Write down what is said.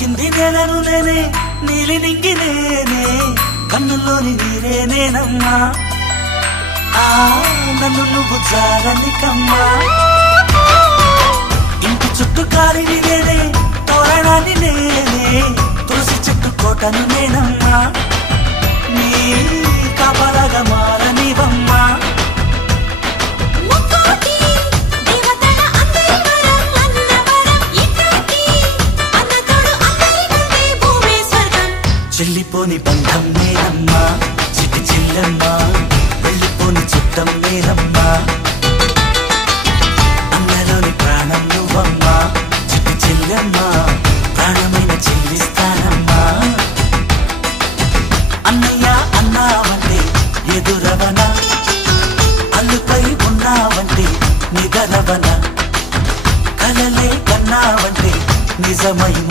తాకింది నేలను నేనే నీలి నింగి నేనే కన్నుల్లోని నీరే నేనమ్మా నన్ను నువ్వు చాలని కమ్మా ఇంటి చుట్టూ కాలిని నేనే తోరణాన్ని నేనే తులసి చెట్టు కోటను నేనమ్మా నీ కాపలాగా మారనివమ్మా చెల్లిపోని బంధం నేనమ్మా చిట్టి చెల్లమ్మా వెళ్ళిపోని చుట్టం నేనమ్మా అన్నలోని ప్రాణం నువ్వమ్మా చిట్టి చెల్లమ్మా ప్రాణమైన చెల్లిస్తానమ్మా అన్నయ్య అన్నావంటే ఎదురవన అల్లుపై ఉన్నావంటే నిదరవన కలలే కన్నావంటే నిజమైన